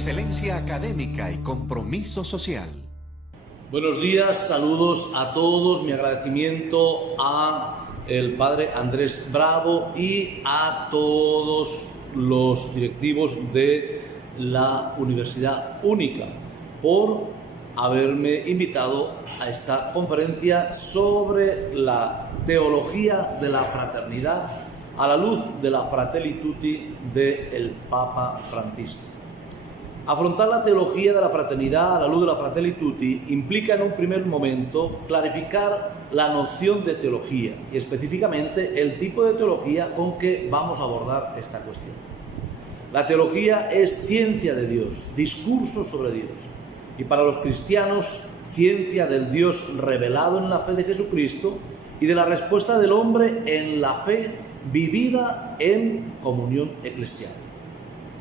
excelencia académica y compromiso social. Buenos días, saludos a todos, mi agradecimiento a el padre Andrés Bravo y a todos los directivos de la Universidad Única por haberme invitado a esta conferencia sobre la teología de la fraternidad a la luz de la Fratelli Tutti del Papa Francisco. Afrontar la teología de la fraternidad a la luz de la Fratelli Tutti implica en un primer momento clarificar la noción de teología y específicamente el tipo de teología con que vamos a abordar esta cuestión. La teología es ciencia de Dios, discurso sobre Dios, y para los cristianos, ciencia del Dios revelado en la fe de Jesucristo y de la respuesta del hombre en la fe vivida en comunión eclesial.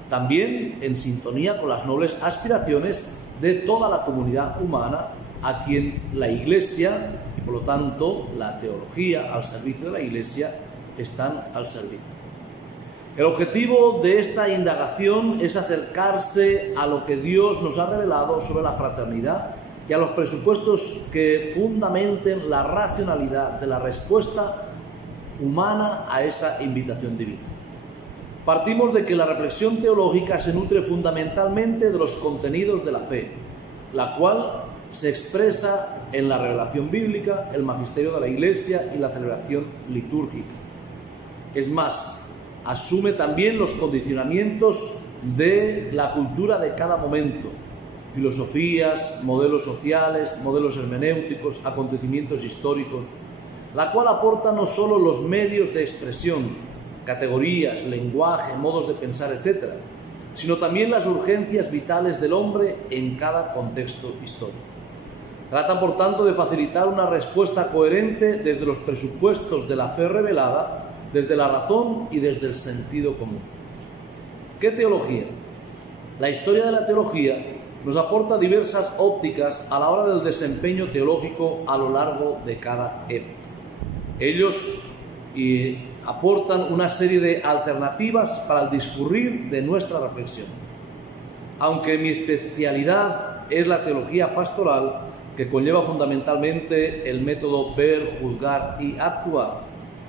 También en sintonía con las nobles aspiraciones de toda la comunidad humana a quien la Iglesia y por lo tanto la teología al servicio de la Iglesia están al servicio. El objetivo de esta indagación es acercarse a lo que Dios nos ha revelado sobre la fraternidad y a los presupuestos que fundamenten la racionalidad de la respuesta humana a esa invitación divina. Partimos de que la reflexión teológica se nutre fundamentalmente de los contenidos de la fe, la cual se expresa en la revelación bíblica, el magisterio de la Iglesia y la celebración litúrgica. Es más, asume también los condicionamientos de la cultura de cada momento, filosofías, modelos sociales, modelos hermenéuticos, acontecimientos históricos, la cual aporta no solo los medios de expresión, categorías, lenguaje, modos de pensar, etc., sino también las urgencias vitales del hombre en cada contexto histórico. Trata, por tanto, de facilitar una respuesta coherente desde los presupuestos de la fe revelada, desde la razón y desde el sentido común. ¿Qué teología? La historia de la teología nos aporta diversas ópticas a la hora del desempeño teológico a lo largo de cada época. Ellos aportan una serie de alternativas para el discurrir de nuestra reflexión. Aunque mi especialidad es la teología pastoral, que conlleva fundamentalmente el método ver, juzgar y actuar,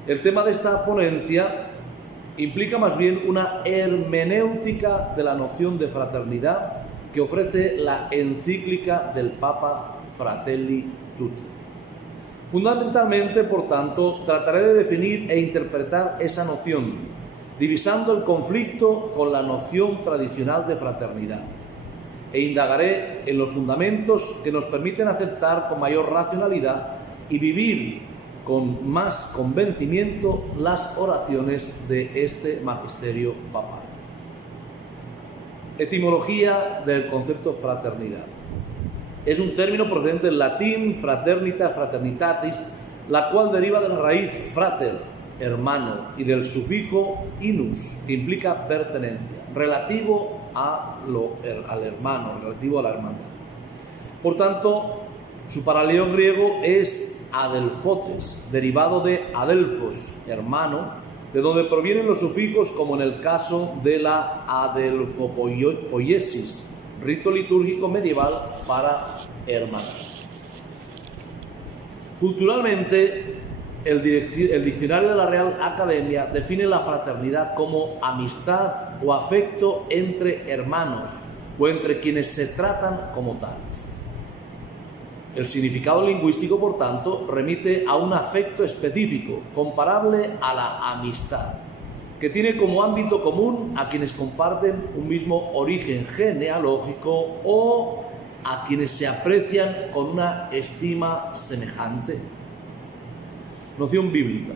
el tema de esta ponencia implica más bien una hermenéutica de la noción de fraternidad que ofrece la encíclica del Papa Fratelli Tutti. Fundamentalmente, por tanto, trataré de definir e interpretar esa noción, divisando el conflicto con la noción tradicional de fraternidad, e indagaré en los fundamentos que nos permiten aceptar con mayor racionalidad y vivir con más convencimiento las oraciones de este magisterio papal. Etimología del concepto fraternidad. Es un término procedente del latín fraternitas, fraternitatis, la cual deriva de la raíz frater, hermano, y del sufijo inus, que implica pertenencia, relativo al hermano, relativo a la hermandad. Por tanto, su paralelo griego es adelphotes, derivado de adelphos, hermano, de donde provienen los sufijos, como en el caso de la adelphopoiesis, rito litúrgico medieval para hermanos. Culturalmente, el diccionario de la Real Academia define la fraternidad como amistad o afecto entre hermanos o entre quienes se tratan como tales. El significado lingüístico, por tanto, remite a un afecto específico, comparable a la amistad, que tiene como ámbito común a quienes comparten un mismo origen genealógico o a quienes se aprecian con una estima semejante. Noción bíblica.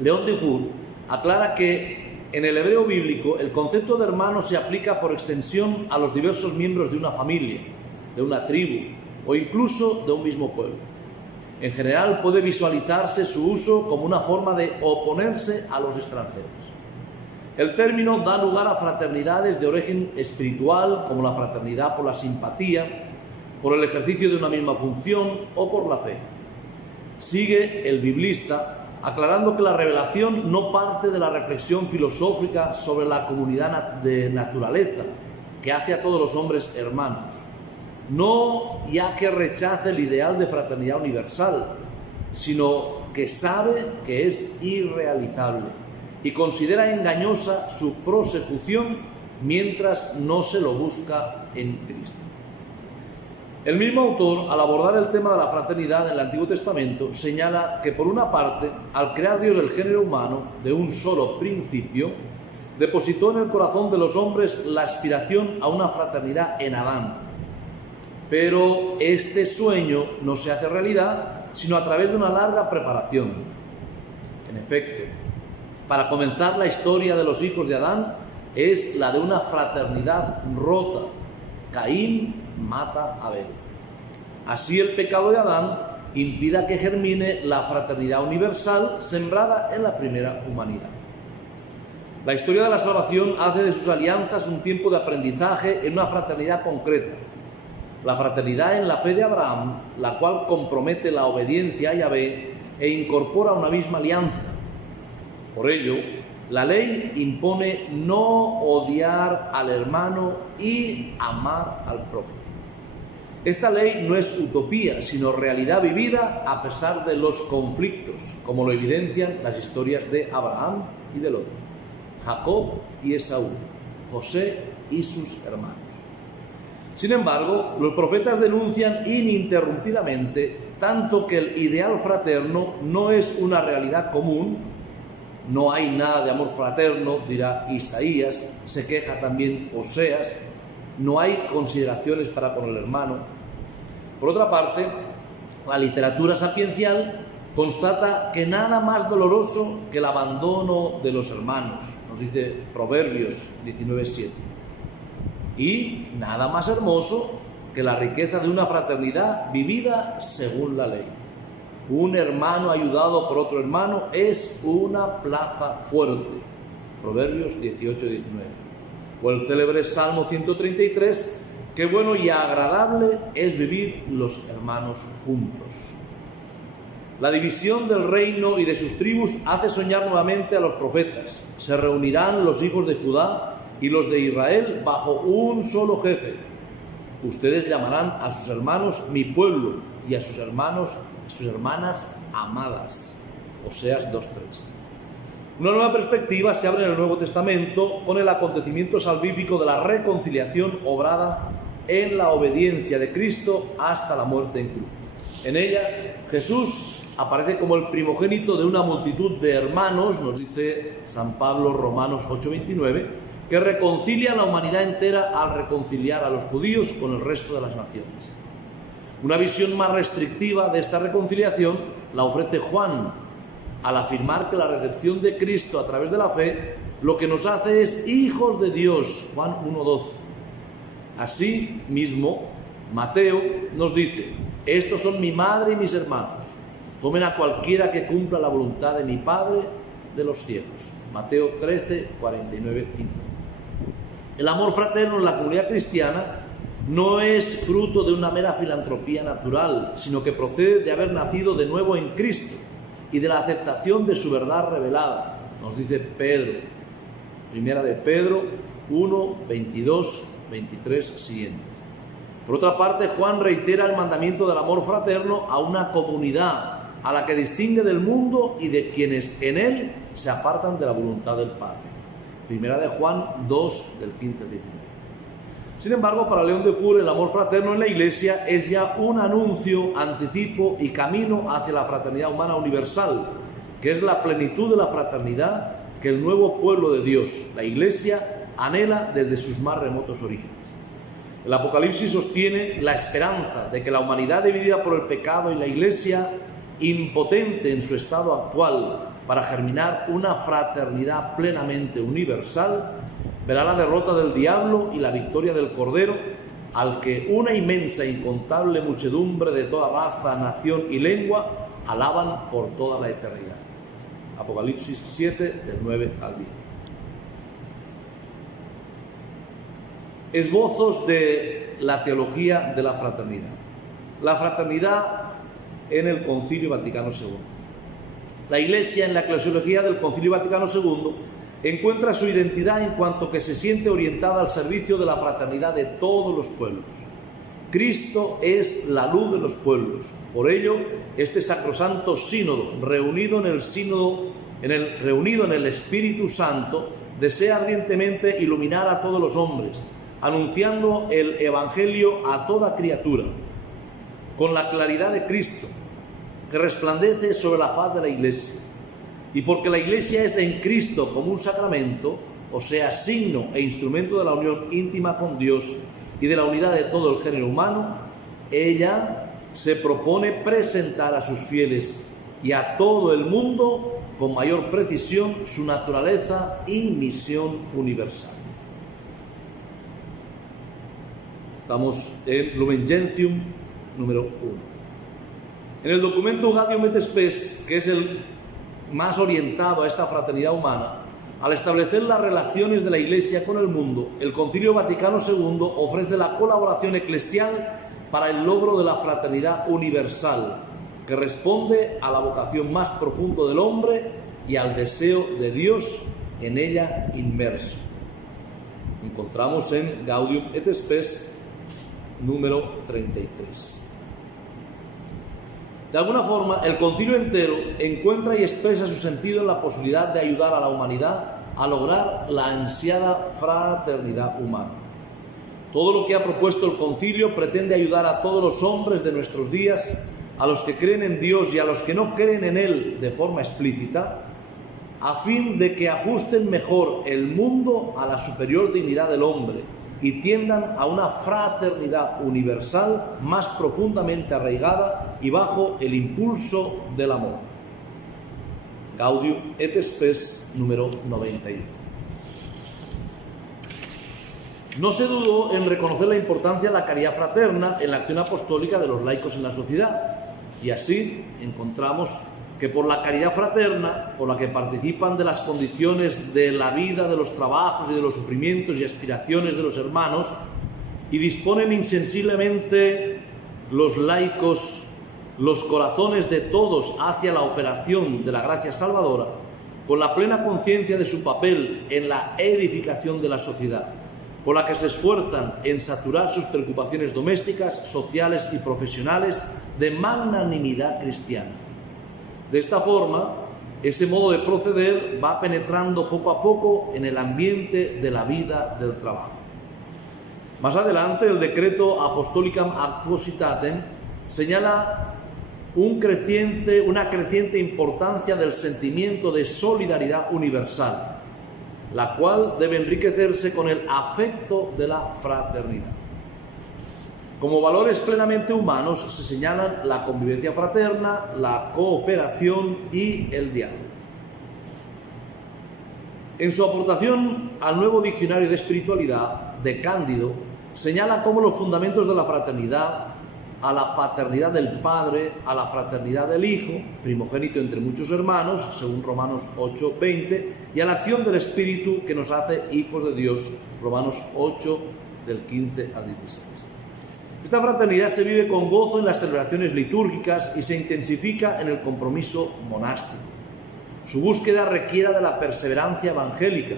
León Dufour aclara que en el hebreo bíblico el concepto de hermano se aplica por extensión a los diversos miembros de una familia, de una tribu o incluso de un mismo pueblo. En general puede visualizarse su uso como una forma de oponerse a los extranjeros. El término da lugar a fraternidades de origen espiritual, como la fraternidad por la simpatía, por el ejercicio de una misma función o por la fe. Sigue el biblista aclarando que la revelación no parte de la reflexión filosófica sobre la comunidad de naturaleza, que hace a todos los hombres hermanos, no ya que rechace el ideal de fraternidad universal, sino que sabe que es irrealizable y considera engañosa su prosecución mientras no se lo busca en Cristo. El mismo autor, al abordar el tema de la fraternidad en el Antiguo Testamento, señala que por una parte, al crear Dios el género humano de un solo principio, depositó en el corazón de los hombres la aspiración a una fraternidad en Adán. Pero este sueño no se hace realidad sino a través de una larga preparación. En efecto, para comenzar la historia de los hijos de Adán es la de una fraternidad rota. Caín mata a Abel. Así el pecado de Adán impida que germine la fraternidad universal sembrada en la primera humanidad. La historia de la salvación hace de sus alianzas un tiempo de aprendizaje en una fraternidad concreta. La fraternidad en la fe de Abraham, la cual compromete la obediencia a Yahvé e incorpora una misma alianza. Por ello, la ley impone no odiar al hermano y amar al prójimo. Esta ley no es utopía, sino realidad vivida a pesar de los conflictos, como lo evidencian las historias de Abraham y de Lot, Jacob y Esaú, José y sus hermanos. Sin embargo, los profetas denuncian ininterrumpidamente tanto que el ideal fraterno no es una realidad común. No hay nada de amor fraterno, dirá Isaías, se queja también Oseas, no hay consideraciones para con el hermano. Por otra parte, la literatura sapiencial constata que nada más doloroso que el abandono de los hermanos, nos dice Proverbios 19:7, y nada más hermoso que la riqueza de una fraternidad vivida según la ley. Un hermano ayudado por otro hermano es una plaza fuerte. Proverbios 18-19. O el célebre Salmo 133, qué bueno y agradable es vivir los hermanos juntos. La división del reino y de sus tribus hace soñar nuevamente a los profetas. Se reunirán los hijos de Judá y los de Israel bajo un solo jefe. Ustedes llamarán a sus hermanos mi pueblo y a sus hermanas amadas. Oseas 2:3. Una nueva perspectiva se abre en el Nuevo Testamento con el acontecimiento salvífico de la reconciliación obrada en la obediencia de Cristo hasta la muerte en cruz. En ella, Jesús aparece como el primogénito de una multitud de hermanos, nos dice San Pablo, Romanos 8:29, que reconcilia a la humanidad entera al reconciliar a los judíos con el resto de las naciones. Una visión más restrictiva de esta reconciliación la ofrece Juan, al afirmar que la redención de Cristo a través de la fe lo que nos hace es hijos de Dios, Juan 1:12. Así mismo, Mateo nos dice, estos son mi madre y mis hermanos, tomen a cualquiera que cumpla la voluntad de mi Padre de los cielos, Mateo 13:49-50. El amor fraterno en la comunidad cristiana no es fruto de una mera filantropía natural, sino que procede de haber nacido de nuevo en Cristo y de la aceptación de su verdad revelada, nos dice Pedro, primera de Pedro 1, 22, 23 siguientes. Por otra parte, Juan reitera el mandamiento del amor fraterno a una comunidad a la que distingue del mundo y de quienes en él se apartan de la voluntad del Padre. Primera de Juan 2, del 15 al 19. Sin embargo, para León de Fur, el amor fraterno en la Iglesia es ya un anuncio, anticipo y camino hacia la fraternidad humana universal, que es la plenitud de la fraternidad que el nuevo pueblo de Dios, la Iglesia, anhela desde sus más remotos orígenes. El Apocalipsis sostiene la esperanza de que la humanidad dividida por el pecado y la Iglesia, impotente en su estado actual para germinar una fraternidad plenamente universal, verá la derrota del diablo y la victoria del Cordero, al que una inmensa e incontable muchedumbre de toda raza, nación y lengua alaban por toda la eternidad. Apocalipsis 7, del 9 al 10. Esbozos de la teología de la fraternidad. La fraternidad en el Concilio Vaticano II. La Iglesia, en la eclesiología del Concilio Vaticano II, encuentra su identidad en cuanto que se siente orientada al servicio de la fraternidad de todos los pueblos. Cristo es la luz de los pueblos. Por ello, este sacrosanto sínodo, reunido en el Espíritu Santo, desea ardientemente iluminar a todos los hombres, anunciando el Evangelio a toda criatura, con la claridad de Cristo, que resplandece sobre la faz de la Iglesia. Y porque la Iglesia es en Cristo como un sacramento, o sea, signo e instrumento de la unión íntima con Dios y de la unidad de todo el género humano, ella se propone presentar a sus fieles y a todo el mundo con mayor precisión su naturaleza y misión universal. Estamos en Lumen Gentium número 1. En el documento Gaudium et Spes, que es el más orientado a esta fraternidad humana, al establecer las relaciones de la Iglesia con el mundo, el Concilio Vaticano II ofrece la colaboración eclesial para el logro de la fraternidad universal, que responde a la vocación más profunda del hombre y al deseo de Dios en ella inmerso. Encontramos en Gaudium et Spes número 33. De alguna forma, el concilio entero encuentra y expresa su sentido en la posibilidad de ayudar a la humanidad a lograr la ansiada fraternidad humana. Todo lo que ha propuesto el concilio pretende ayudar a todos los hombres de nuestros días, a los que creen en Dios y a los que no creen en Él de forma explícita, a fin de que ajusten mejor el mundo a la superior dignidad del hombre y tiendan a una fraternidad universal más profundamente arraigada y bajo el impulso del amor. Gaudium et Spes número 91. No se dudó en reconocer la importancia de la caridad fraterna en la acción apostólica de los laicos en la sociedad, y así encontramos que por la caridad fraterna, por la que participan de las condiciones de la vida, de los trabajos y de los sufrimientos y aspiraciones de los hermanos, y disponen insensiblemente los laicos los corazones de todos hacia la operación de la gracia salvadora, con la plena conciencia de su papel en la edificación de la sociedad, por la que se esfuerzan en saturar sus preocupaciones domésticas, sociales y profesionales de magnanimidad cristiana. De esta forma, ese modo de proceder va penetrando poco a poco en el ambiente de la vida del trabajo. Más adelante, el decreto Apostolicam Acquositatem señala una creciente importancia del sentimiento de solidaridad universal, la cual debe enriquecerse con el afecto de la fraternidad. Como valores plenamente humanos se señalan la convivencia fraterna, la cooperación y el diálogo. En su aportación al nuevo diccionario de espiritualidad, de Cándido, señala cómo los fundamentos de la fraternidad, a la paternidad del Padre, a la fraternidad del Hijo, primogénito entre muchos hermanos, según Romanos 8:20, y a la acción del Espíritu que nos hace hijos de Dios, Romanos 8, del 15 al 16. Esta fraternidad se vive con gozo en las celebraciones litúrgicas y se intensifica en el compromiso monástico. Su búsqueda requiere de la perseverancia evangélica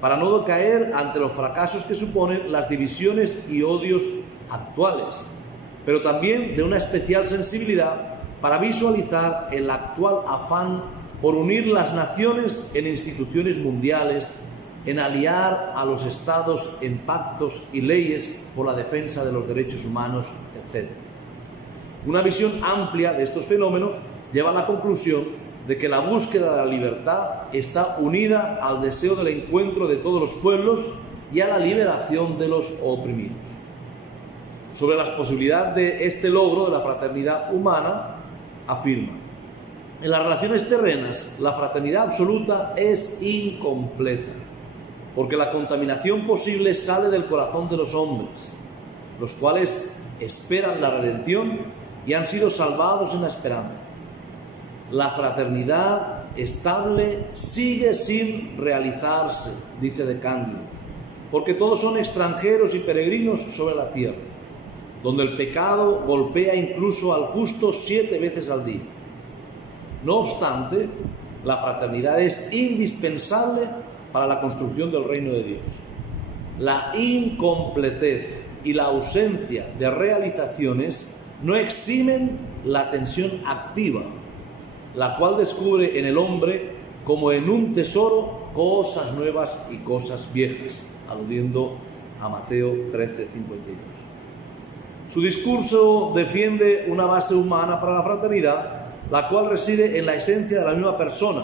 para no decaer ante los fracasos que suponen las divisiones y odios actuales, pero también de una especial sensibilidad para visualizar el actual afán por unir las naciones en instituciones mundiales, en aliar a los estados en pactos y leyes por la defensa de los derechos humanos, etc. Una visión amplia de estos fenómenos lleva a la conclusión de que la búsqueda de la libertad está unida al deseo del encuentro de todos los pueblos y a la liberación de los oprimidos. Sobre las posibilidades de este logro de la fraternidad humana, afirma: en las relaciones terrenas, la fraternidad absoluta es incompleta, porque la contaminación posible sale del corazón de los hombres, los cuales esperan la redención y han sido salvados en la esperanza. La fraternidad estable sigue sin realizarse, dice de Cándido, porque todos son extranjeros y peregrinos sobre la tierra, donde el pecado golpea incluso al justo 7 veces al día. No obstante, la fraternidad es indispensable para la construcción del reino de Dios. La incompletez y la ausencia de realizaciones no eximen la tensión activa, la cual descubre en el hombre como en un tesoro cosas nuevas y cosas viejas, aludiendo a Mateo 13:52. Su discurso defiende una base humana para la fraternidad, la cual reside en la esencia de la misma persona,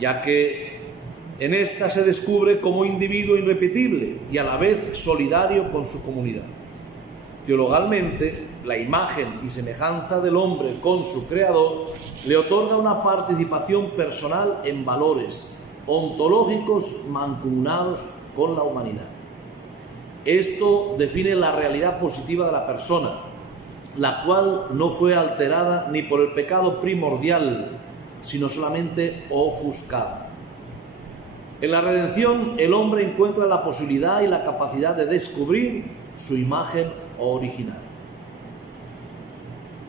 ya que en esta se descubre como individuo irrepetible y a la vez solidario con su comunidad. Teologalmente, la imagen y semejanza del hombre con su Creador le otorga una participación personal en valores ontológicos mancomunados con la humanidad. Esto define la realidad positiva de la persona, la cual no fue alterada ni por el pecado primordial, sino solamente ofuscada. En la redención, el hombre encuentra la posibilidad y la capacidad de descubrir su imagen original.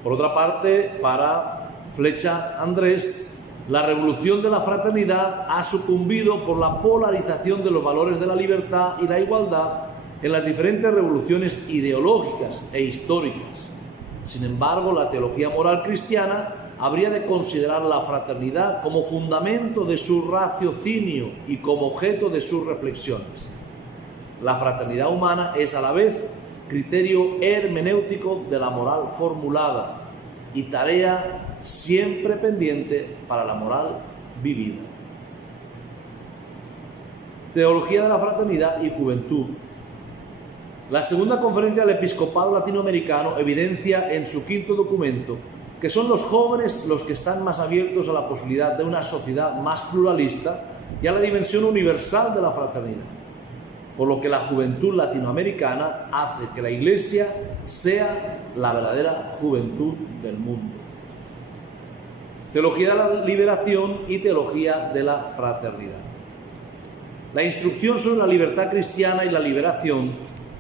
Por otra parte, para Flecha Andrés, la revolución de la fraternidad ha sucumbido por la polarización de los valores de la libertad y la igualdad en las diferentes revoluciones ideológicas e históricas. Sin embargo, la teología moral cristiana habría de considerar la fraternidad como fundamento de su raciocinio y como objeto de sus reflexiones. La fraternidad humana es a la vez criterio hermenéutico de la moral formulada y tarea siempre pendiente para la moral vivida. Teología de la fraternidad y juventud. La segunda conferencia del episcopado latinoamericano evidencia en su quinto documento que son los jóvenes los que están más abiertos a la posibilidad de una sociedad más pluralista y a la dimensión universal de la fraternidad, por lo que la juventud latinoamericana hace que la Iglesia sea la verdadera juventud del mundo. Teología de la liberación y teología de la fraternidad. La instrucción sobre la libertad cristiana y la liberación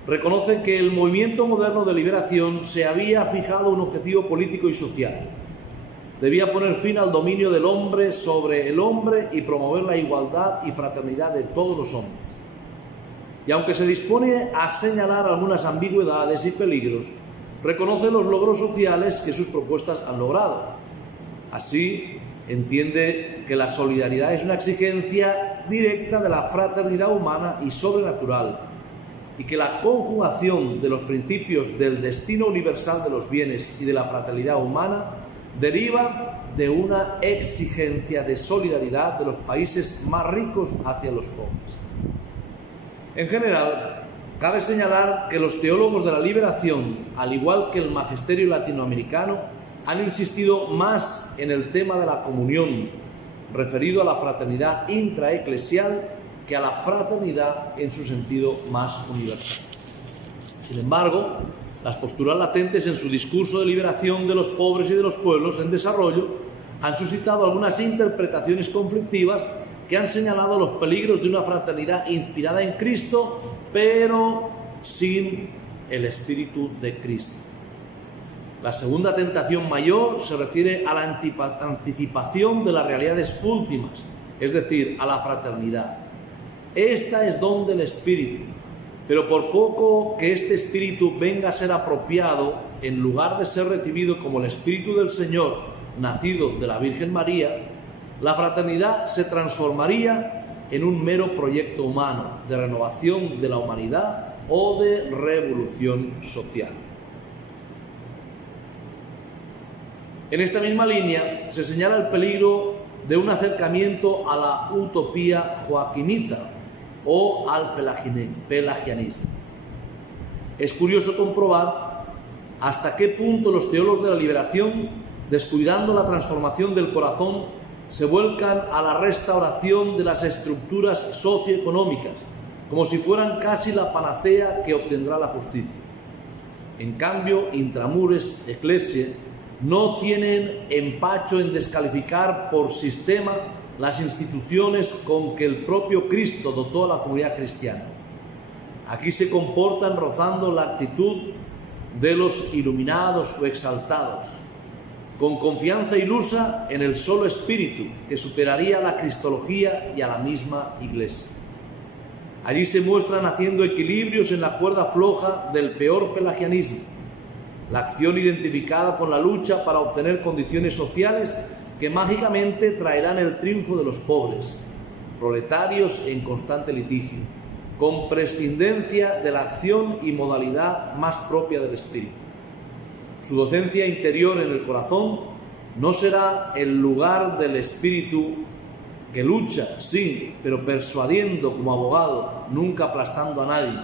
reconoce que el movimiento moderno de liberación se había fijado un objetivo político y social. Debía poner fin al dominio del hombre sobre el hombre y promover la igualdad y fraternidad de todos los hombres. Y aunque se dispone a señalar algunas ambigüedades y peligros, reconoce los logros sociales que sus propuestas han logrado. Así, entiende que la solidaridad es una exigencia directa de la fraternidad humana y sobrenatural, y que la conjugación de los principios del destino universal de los bienes y de la fraternidad humana deriva de una exigencia de solidaridad de los países más ricos hacia los pobres. En general, cabe señalar que los teólogos de la liberación, al igual que el magisterio latinoamericano, han insistido más en el tema de la comunión, referido a la fraternidad intraeclesial, que a la fraternidad en su sentido más universal. Sin embargo, las posturas latentes en su discurso de liberación de los pobres y de los pueblos en desarrollo han suscitado algunas interpretaciones conflictivas que han señalado los peligros de una fraternidad inspirada en Cristo, pero sin el Espíritu de Cristo. La segunda tentación mayor se refiere a la anticipación de las realidades últimas, es decir, a la fraternidad. Esta es don del Espíritu, pero por poco que este Espíritu venga a ser apropiado, en lugar de ser recibido como el Espíritu del Señor, nacido de la Virgen María, la fraternidad se transformaría en un mero proyecto humano de renovación de la humanidad o de revolución social. En esta misma línea se señala el peligro de un acercamiento a la utopía joaquinita o al pelagianismo. Es curioso comprobar hasta qué punto los teólogos de la liberación, descuidando la transformación del corazón, se vuelcan a la restauración de las estructuras socioeconómicas, como si fueran casi la panacea que obtendrá la justicia. En cambio, intramures ecclesiae no tienen empacho en descalificar por sistema las instituciones con que el propio Cristo dotó a la comunidad cristiana. Aquí se comportan rozando la actitud de los iluminados o exaltados, con confianza ilusa en el solo Espíritu, que superaría a la cristología y a la misma Iglesia. Allí se muestran haciendo equilibrios en la cuerda floja del peor pelagianismo, la acción identificada con la lucha para obtener condiciones sociales que mágicamente traerán el triunfo de los pobres, proletarios en constante litigio, con prescindencia de la acción y modalidad más propia del espíritu. Su docencia interior en el corazón no será el lugar del espíritu que lucha, sí, pero persuadiendo como abogado, nunca aplastando a nadie.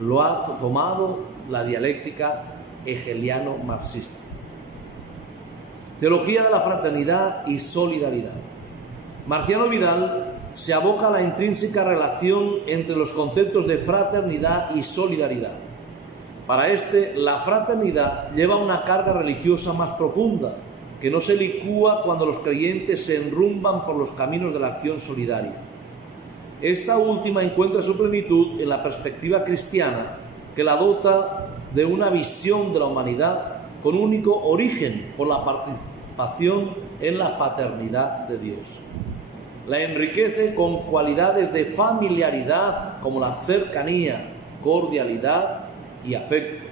Lo ha tomado la dialéctica hegeliano-marxista. Teología de la fraternidad y solidaridad. Marciano Vidal se aboca a la intrínseca relación entre los conceptos de fraternidad y solidaridad. Para la fraternidad lleva una carga religiosa más profunda, que no se licúa cuando los creyentes se enrumban por los caminos de la acción solidaria. Esta última encuentra su plenitud en la perspectiva cristiana, que la dota de una visión de la humanidad con único origen por la participación en la paternidad de Dios. La enriquece con cualidades de familiaridad como la cercanía, cordialidad y afecto,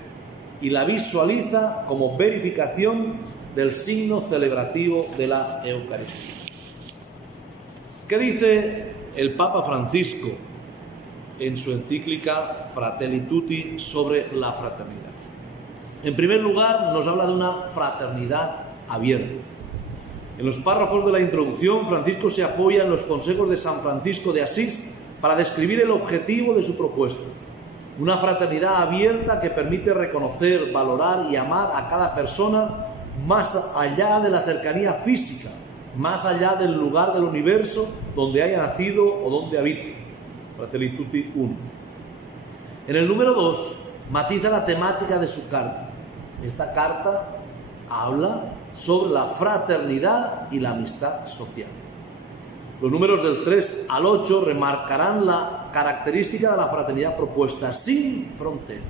y la visualiza como verificación del signo celebrativo de la Eucaristía. ¿Qué dice el Papa Francisco en su encíclica Fratelli Tutti sobre la fraternidad? En primer lugar, nos habla de una fraternidad abierta. En los párrafos de la introducción, Francisco se apoya en los consejos de San Francisco de Asís para describir el objetivo de su propuesta. Una fraternidad abierta que permite reconocer, valorar y amar a cada persona más allá de la cercanía física, más allá del lugar del universo donde haya nacido o donde habite. Fratelli Tutti 1. En el número 2 matiza la temática de su carta. Esta carta habla sobre la fraternidad y la amistad social. Los números del 3 al 8 remarcarán la característica de la fraternidad propuesta, sin fronteras.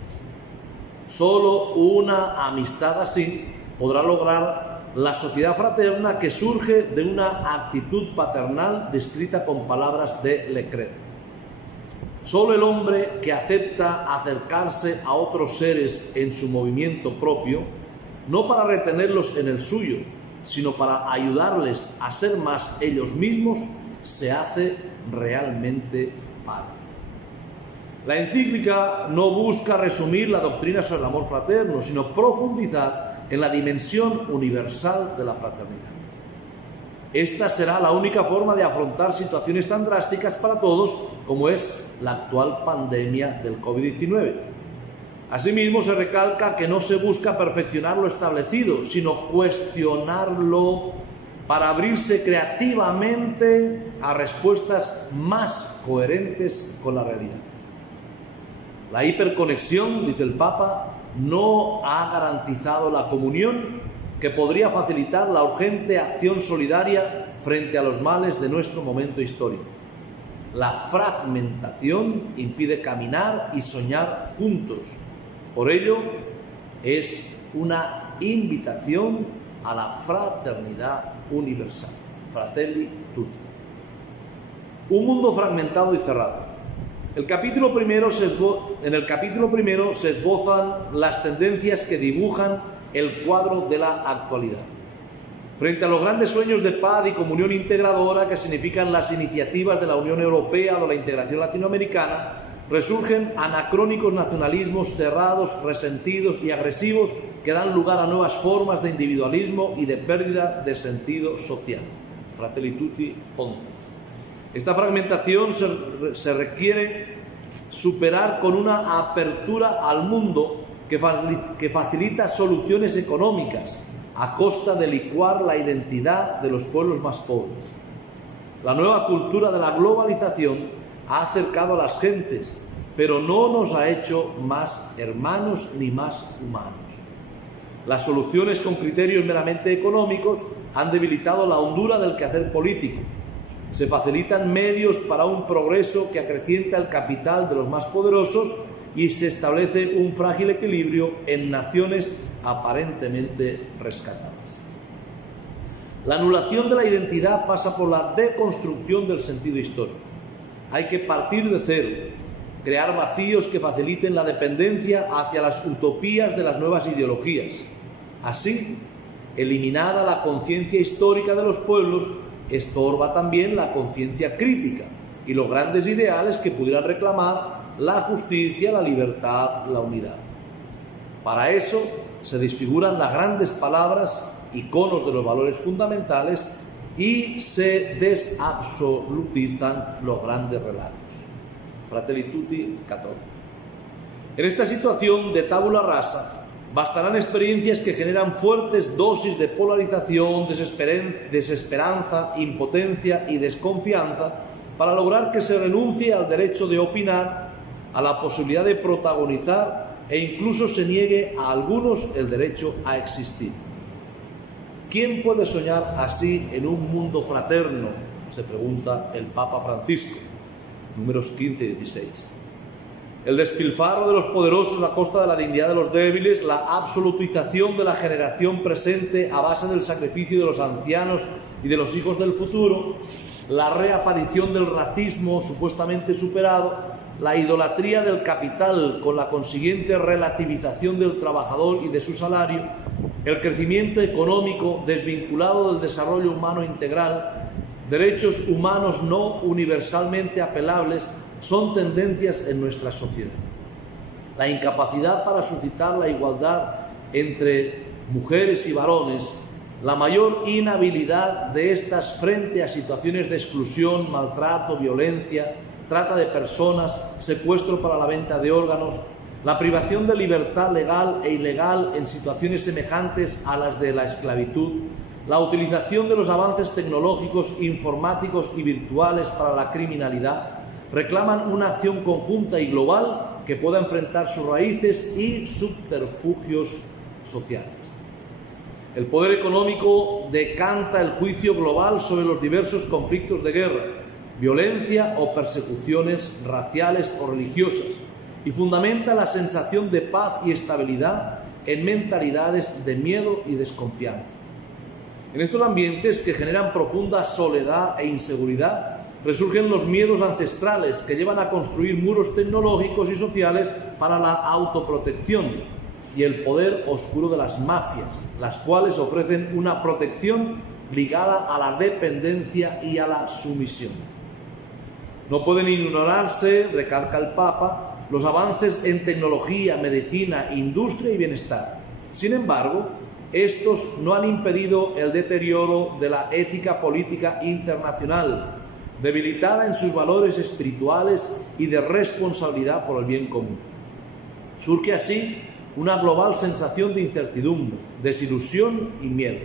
Solo una amistad así podrá lograr la sociedad fraterna que surge de una actitud paternal descrita con palabras de Leclerc. Solo el hombre que acepta acercarse a otros seres en su movimiento propio, no para retenerlos en el suyo, sino para ayudarles a ser más ellos mismos, se hace realmente padre. La encíclica no busca resumir la doctrina sobre el amor fraterno, sino profundizar en la dimensión universal de la fraternidad. Esta será la única forma de afrontar situaciones tan drásticas para todos como es la actual pandemia del COVID-19. Asimismo, se recalca que no se busca perfeccionar lo establecido, sino cuestionarlo para abrirse creativamente a respuestas más coherentes con la realidad. La hiperconexión, dice el Papa, no ha garantizado la comunión que podría facilitar la urgente acción solidaria frente a los males de nuestro momento histórico. La fragmentación impide caminar y soñar juntos. Por ello, es una invitación a la fraternidad universal. Fratelli Tutti. Un mundo fragmentado y cerrado. En el capítulo primero se esbozan las tendencias que dibujan el cuadro de la actualidad. Frente a los grandes sueños de paz y comunión integradora que significan las iniciativas de la Unión Europea o de la integración latinoamericana, resurgen anacrónicos nacionalismos cerrados, resentidos y agresivos que dan lugar a nuevas formas de individualismo y de pérdida de sentido social. Fratelli Tutti 11. Esta fragmentación se requiere superar con una apertura al mundo que facilita soluciones económicas a costa de licuar la identidad de los pueblos más pobres. La nueva cultura de la globalización ha acercado a las gentes, pero no nos ha hecho más hermanos ni más humanos. Las soluciones con criterios meramente económicos han debilitado la hondura del quehacer político. Se facilitan medios para un progreso que acrecienta el capital de los más poderosos y se establece un frágil equilibrio en naciones aparentemente rescatadas. La anulación de la identidad pasa por la deconstrucción del sentido histórico. Hay que partir de cero, crear vacíos que faciliten la dependencia hacia las utopías de las nuevas ideologías. Así, eliminada la conciencia histórica de los pueblos, estorba también la conciencia crítica y los grandes ideales que pudieran reclamar la justicia, la libertad, la unidad. Para eso se desfiguran las grandes palabras, iconos de los valores fundamentales, y se desabsolutizan los grandes relatos. Fratelli Tutti, 14. En esta situación de tabula rasa, bastarán experiencias que generan fuertes dosis de polarización, desesperanza, impotencia y desconfianza para lograr que se renuncie al derecho de opinar, a la posibilidad de protagonizar e incluso se niegue a algunos el derecho a existir. ¿Quién puede soñar así en un mundo fraterno?, se pregunta el Papa Francisco, números 15 y 16. El despilfarro de los poderosos a costa de la dignidad de los débiles, la absolutización de la generación presente a base del sacrificio de los ancianos y de los hijos del futuro, la reaparición del racismo supuestamente superado, la idolatría del capital con la consiguiente relativización del trabajador y de su salario, el crecimiento económico desvinculado del desarrollo humano integral, derechos humanos no universalmente apelables, son tendencias en nuestra sociedad. La incapacidad para suscitar la igualdad entre mujeres y varones, la mayor inhabilidad de estas frente a situaciones de exclusión, maltrato, violencia, trata de personas, secuestro para la venta de órganos, la privación de libertad legal e ilegal en situaciones semejantes a las de la esclavitud, la utilización de los avances tecnológicos, informáticos y virtuales para la criminalidad, reclaman una acción conjunta y global que pueda enfrentar sus raíces y subterfugios sociales. El poder económico decanta el juicio global sobre los diversos conflictos de guerra, violencia o persecuciones raciales o religiosas, y fundamenta la sensación de paz y estabilidad en mentalidades de miedo y desconfianza. En estos ambientes que generan profunda soledad e inseguridad, resurgen los miedos ancestrales que llevan a construir muros tecnológicos y sociales para la autoprotección y el poder oscuro de las mafias, las cuales ofrecen una protección ligada a la dependencia y a la sumisión. No pueden ignorarse, recalca el Papa, los avances en tecnología, medicina, industria y bienestar. Sin embargo, estos no han impedido el deterioro de la ética política internacional, debilitada en sus valores espirituales y de responsabilidad por el bien común. Surge así una global sensación de incertidumbre, desilusión y miedo.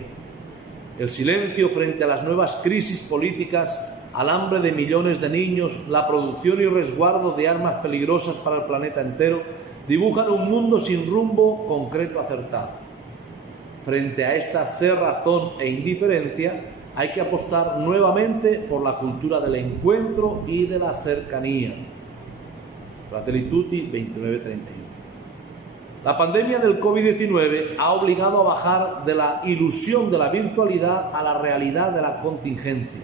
El silencio frente a las nuevas crisis políticas, al hambre de millones de niños, la producción y resguardo de armas peligrosas para el planeta entero, dibujan un mundo sin rumbo concreto acertado. Frente a esta cerrazón e indiferencia, hay que apostar nuevamente por la cultura del encuentro y de la cercanía. Fratelli Tutti, 29-31. La pandemia del COVID-19 ha obligado a bajar de la ilusión de la virtualidad a la realidad de la contingencia.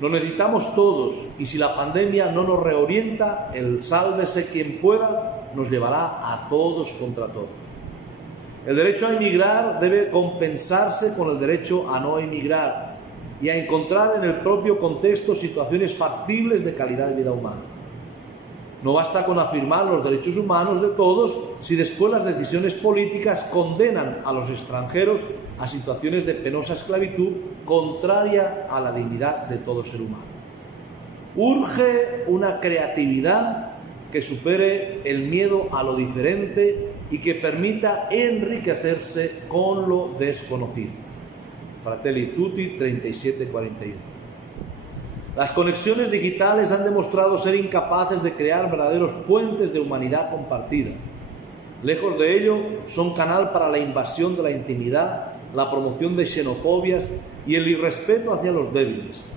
Lo necesitamos todos, y si la pandemia no nos reorienta, el sálvese quien pueda nos llevará a todos contra todos. El derecho a emigrar debe compensarse con el derecho a no emigrar y a encontrar en el propio contexto situaciones factibles de calidad de vida humana. No basta con afirmar los derechos humanos de todos si después las decisiones políticas condenan a los extranjeros a situaciones de penosa esclavitud contraria a la dignidad de todo ser humano. Urge una creatividad que supere el miedo a lo diferente y que permita enriquecerse con lo desconocido. Fratelli Tutti, 37-41. Las conexiones digitales han demostrado ser incapaces de crear verdaderos puentes de humanidad compartida. Lejos de ello, son canal para la invasión de la intimidad, la promoción de xenofobias y el irrespeto hacia los débiles.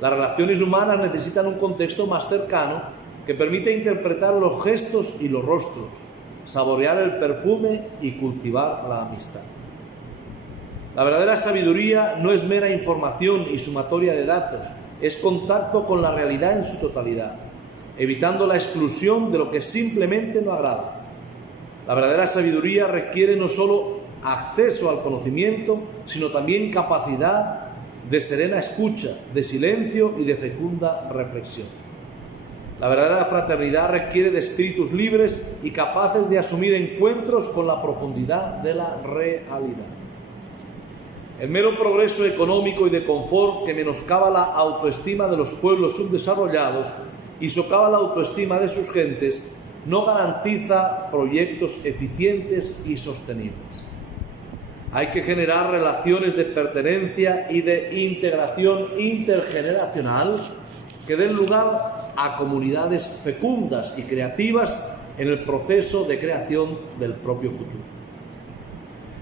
Las relaciones humanas necesitan un contexto más cercano que permita interpretar los gestos y los rostros, saborear el perfume y cultivar la amistad. La verdadera sabiduría no es mera información y sumatoria de datos, es contacto con la realidad en su totalidad, evitando la exclusión de lo que simplemente no agrada. La verdadera sabiduría requiere no solo acceso al conocimiento, sino también capacidad de serena escucha, de silencio y de fecunda reflexión. La verdadera fraternidad requiere de espíritus libres y capaces de asumir encuentros con la profundidad de la realidad. El mero progreso económico y de confort que menoscaba la autoestima de los pueblos subdesarrollados y socava la autoestima de sus gentes no garantiza proyectos eficientes y sostenibles. Hay que generar relaciones de pertenencia y de integración intergeneracional que den lugar a comunidades fecundas y creativas en el proceso de creación del propio futuro.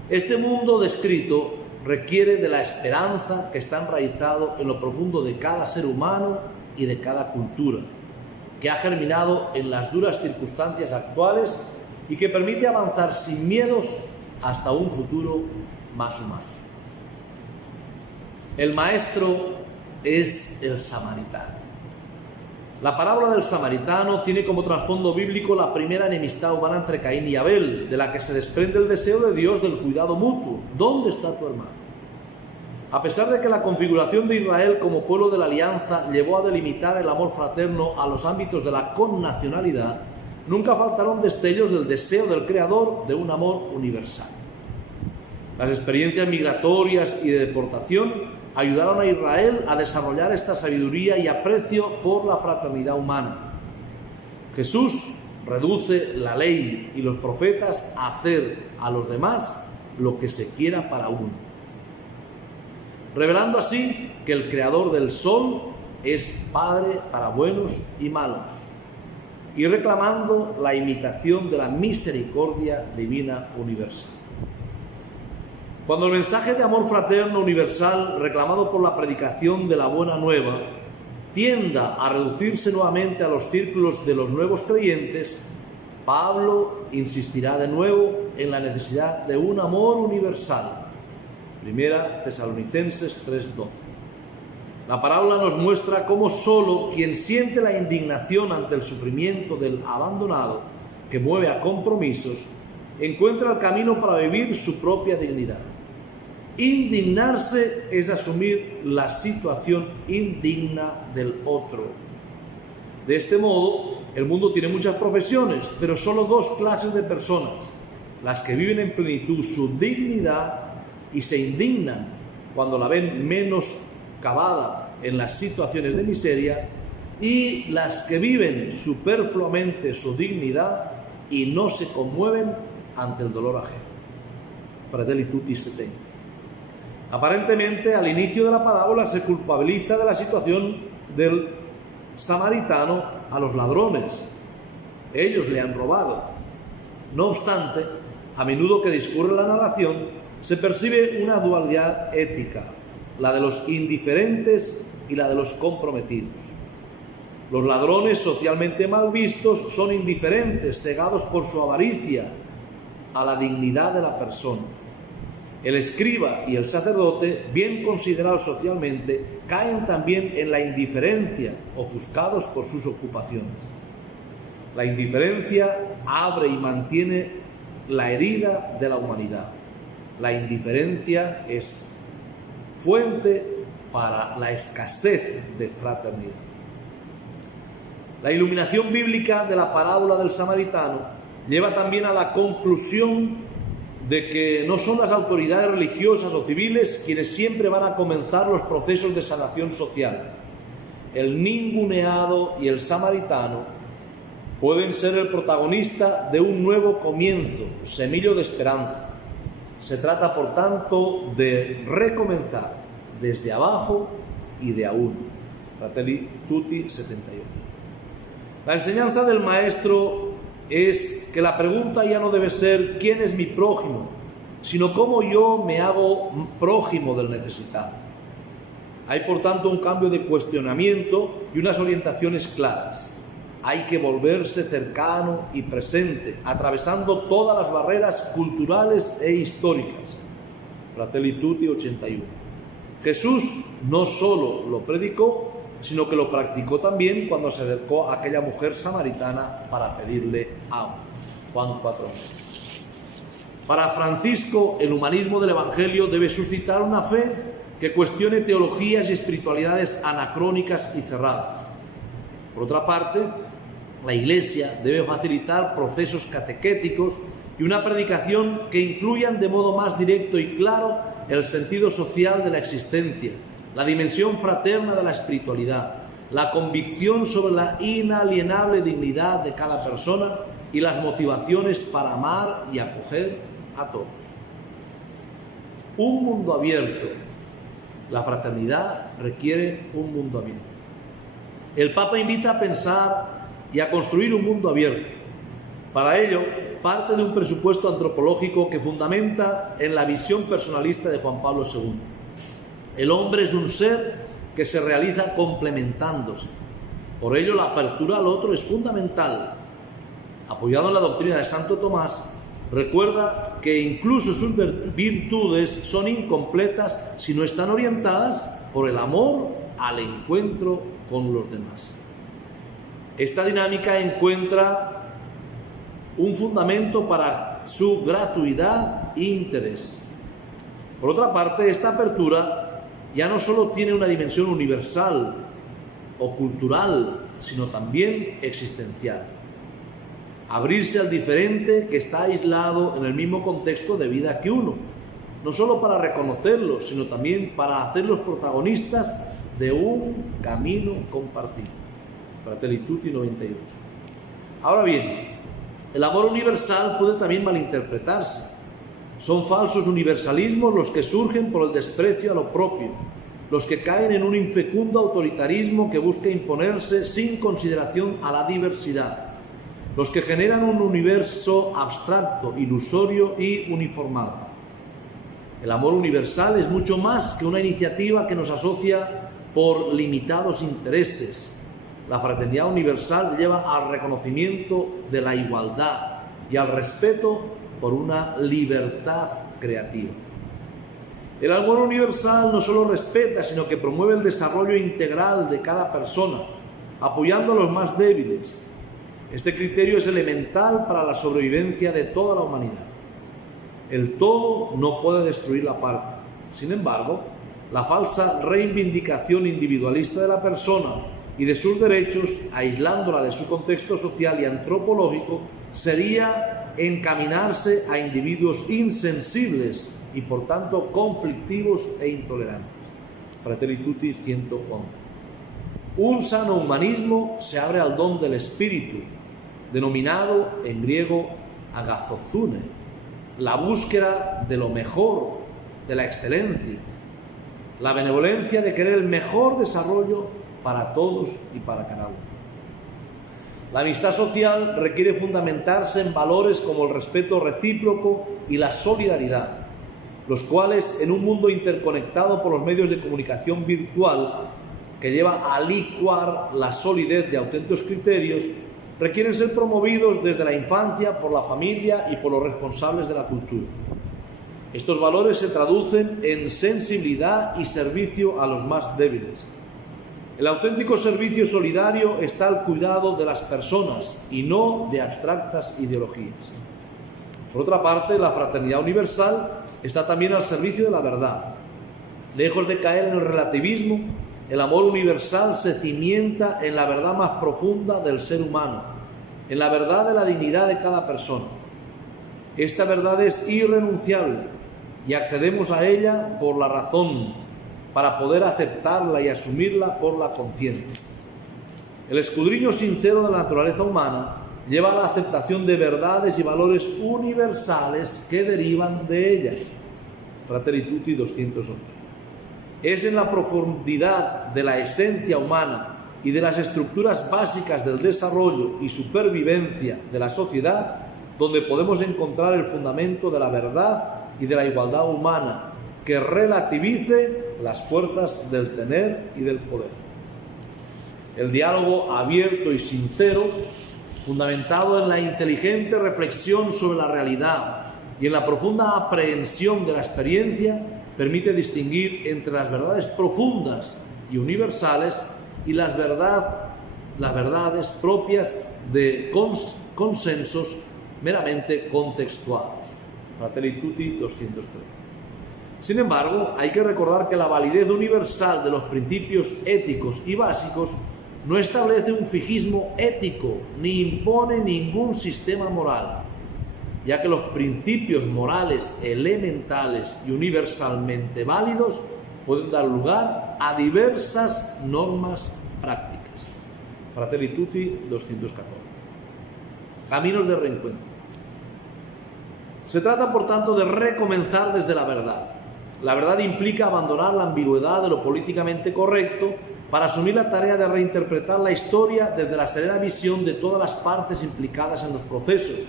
Este mundo descrito requiere de la esperanza que está enraizado en lo profundo de cada ser humano y de cada cultura, que ha germinado en las duras circunstancias actuales y que permite avanzar sin miedos hasta un futuro más humano. El maestro es el samaritano. La parábola del samaritano tiene como trasfondo bíblico la primera enemistad humana entre Caín y Abel, de la que se desprende el deseo de Dios del cuidado mutuo. ¿Dónde está tu hermano? A pesar de que la configuración de Israel como pueblo de la alianza llevó a delimitar el amor fraterno a los ámbitos de la connacionalidad, nunca faltaron destellos del deseo del Creador de un amor universal. Las experiencias migratorias y de deportación ayudaron a Israel a desarrollar esta sabiduría y aprecio por la fraternidad humana. Jesús reduce la ley y los profetas a hacer a los demás lo que se quiera para uno, revelando así que el Creador del sol es Padre para buenos y malos, y reclamando la imitación de la misericordia divina universal. Cuando el mensaje de amor fraterno universal, reclamado por la predicación de la Buena Nueva, tienda a reducirse nuevamente a los círculos de los nuevos creyentes, Pablo insistirá de nuevo en la necesidad de un amor universal. Primera Tesalonicenses 3:12. La parábola nos muestra cómo solo quien siente la indignación ante el sufrimiento del abandonado, que mueve a compromisos, encuentra el camino para vivir su propia dignidad. Indignarse es asumir la situación indigna del otro. De este modo, el mundo tiene muchas profesiones, pero solo dos clases de personas: las que viven en plenitud su dignidad y se indignan cuando la ven menoscabada en las situaciones de miseria, y las que viven superfluamente su dignidad y no se conmueven ante el dolor ajeno. Fratelli Tutti 70. Aparentemente, al inicio de la parábola se culpabiliza de la situación del samaritano a los ladrones. Ellos le han robado. No obstante, a menudo que discurre la narración, se percibe una dualidad ética, la de los indiferentes y la de los comprometidos. Los ladrones socialmente mal vistos son indiferentes, cegados por su avaricia a la dignidad de la persona. El escriba y el sacerdote, bien considerados socialmente, caen también en la indiferencia, ofuscados por sus ocupaciones. La indiferencia abre y mantiene la herida de la humanidad. La indiferencia es fuente para la escasez de fraternidad. La iluminación bíblica de la parábola del samaritano lleva también a la conclusión de que no son las autoridades religiosas o civiles quienes siempre van a comenzar los procesos de sanación social. El ninguneado y el samaritano pueden ser el protagonista de un nuevo comienzo, semillero de esperanza. Se trata, por tanto, de recomenzar desde abajo y de a uno. Fratelli Tutti 78. La enseñanza del Maestro es que la pregunta ya no debe ser ¿quién es mi prójimo?, sino cómo yo me hago prójimo del necesitado. Hay, por tanto, un cambio de cuestionamiento y unas orientaciones claras. Hay que volverse cercano y presente, atravesando todas las barreras culturales e históricas. Fratelli Tutti 81. Jesús no solo lo predicó, sino que lo practicó también cuando se acercó a aquella mujer samaritana para pedirle agua. Juan 4. Para Francisco, el humanismo del Evangelio debe suscitar una fe que cuestione teologías y espiritualidades anacrónicas y cerradas. Por otra parte, la Iglesia debe facilitar procesos catequéticos y una predicación que incluyan de modo más directo y claro el sentido social de la existencia, la dimensión fraterna de la espiritualidad, la convicción sobre la inalienable dignidad de cada persona y las motivaciones para amar y acoger a todos. Un mundo abierto. La fraternidad requiere un mundo abierto. El Papa invita a pensar y a construir un mundo abierto. Para ello, parte de un presupuesto antropológico que fundamenta en la visión personalista de Juan Pablo II. El hombre es un ser que se realiza complementándose. Por ello, la apertura al otro es fundamental. Apoyado en la doctrina de Santo Tomás, recuerda que incluso sus virtudes son incompletas si no están orientadas por el amor al encuentro con los demás. Esta dinámica encuentra un fundamento para su gratuidad e interés. Por otra parte, esta apertura ya no solo tiene una dimensión universal o cultural, sino también existencial. Abrirse al diferente que está aislado en el mismo contexto de vida que uno, no solo para reconocerlos, sino también para hacerlos protagonistas de un camino compartido. Fratelli Tutti 92. Ahora bien, el amor universal puede también malinterpretarse. Son falsos universalismos los que surgen por el desprecio a lo propio, los que caen en un infecundo autoritarismo que busca imponerse sin consideración a la diversidad, los que generan un universo abstracto, ilusorio y uniformado. El amor universal es mucho más que una iniciativa que nos asocia por limitados intereses. La fraternidad universal lleva al reconocimiento de la igualdad y al respeto por una libertad creativa. El amor universal no solo respeta, sino que promueve el desarrollo integral de cada persona, apoyando a los más débiles. Este criterio es elemental para la sobrevivencia de toda la humanidad. El todo no puede destruir la parte. Sin embargo, la falsa reivindicación individualista de la persona y de sus derechos, aislándola de su contexto social y antropológico, sería encaminarse a individuos insensibles y por tanto conflictivos e intolerantes. Fratelli Tutti 111. Un sano humanismo se abre al don del espíritu, denominado en griego agazozune, la búsqueda de lo mejor, de la excelencia, la benevolencia de querer el mejor desarrollo para todos y para cada uno. La amistad social requiere fundamentarse en valores como el respeto recíproco y la solidaridad, los cuales, en un mundo interconectado por los medios de comunicación virtual, que lleva a licuar la solidez de auténticos criterios, requieren ser promovidos desde la infancia por la familia y por los responsables de la cultura. Estos valores se traducen en sensibilidad y servicio a los más débiles. El auténtico servicio solidario está al cuidado de las personas y no de abstractas ideologías. Por otra parte, la fraternidad universal está también al servicio de la verdad. Lejos de caer en el relativismo, el amor universal se cimienta en la verdad más profunda del ser humano, en la verdad de la dignidad de cada persona. Esta verdad es irrenunciable y accedemos a ella por la razón, para poder aceptarla y asumirla por la conciencia. El escudriño sincero de la naturaleza humana lleva a la aceptación de verdades y valores universales que derivan de ella. Fratelli Tutti 208. Es en la profundidad de la esencia humana y de las estructuras básicas del desarrollo y supervivencia de la sociedad donde podemos encontrar el fundamento de la verdad y de la igualdad humana, que relativice las fuerzas del tener y del poder. El diálogo abierto y sincero, fundamentado en la inteligente reflexión sobre la realidad, y en la profunda aprehensión de la experiencia permite distinguir entre las verdades profundas y universales y las verdades propias de consensos meramente contextuales. Fratelli Tutti 203. Sin embargo, hay que recordar que la validez universal de los principios éticos y básicos no establece un fijismo ético ni impone ningún sistema moral, ya que los principios morales elementales y universalmente válidos pueden dar lugar a diversas normas prácticas. Fratelli Tutti 214. Caminos de reencuentro. Se trata, por tanto, de recomenzar desde la verdad. La verdad implica abandonar la ambigüedad de lo políticamente correcto para asumir la tarea de reinterpretar la historia desde la serena visión de todas las partes implicadas en los procesos,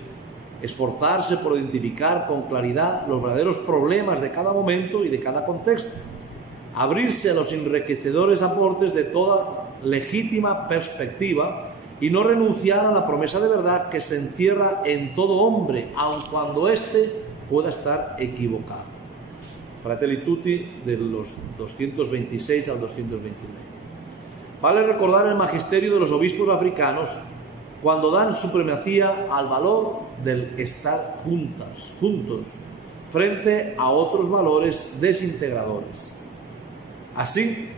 esforzarse por identificar con claridad los verdaderos problemas de cada momento y de cada contexto, abrirse a los enriquecedores aportes de toda legítima perspectiva y no renunciar a la promesa de verdad que se encierra en todo hombre, aun cuando éste pueda estar equivocado. Fratelli Tutti, de los 226 al 229. Vale recordar el magisterio de los obispos africanos cuando dan supremacía al valor del estar juntos, frente a otros valores desintegradores. Así,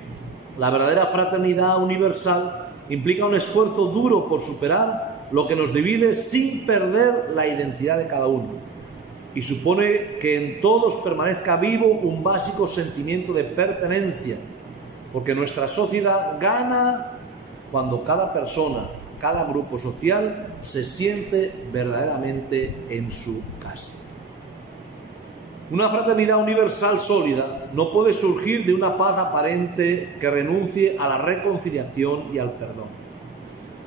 la verdadera fraternidad universal implica un esfuerzo duro por superar lo que nos divide sin perder la identidad de cada uno, y supone que en todos permanezca vivo un básico sentimiento de pertenencia, porque nuestra sociedad gana cuando cada persona, cada grupo social se siente verdaderamente en su casa. Una fraternidad universal sólida no puede surgir de una paz aparente que renuncie a la reconciliación y al perdón.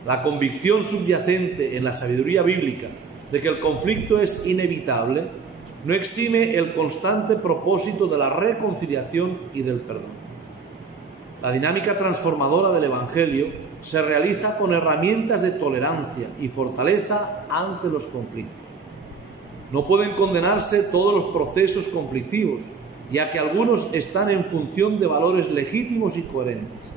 La convicción subyacente en la sabiduría bíblica de que el conflicto es inevitable no exime el constante propósito de la reconciliación y del perdón. La dinámica transformadora del Evangelio se realiza con herramientas de tolerancia y fortaleza ante los conflictos. No pueden condenarse todos los procesos conflictivos, ya que algunos están en función de valores legítimos y coherentes.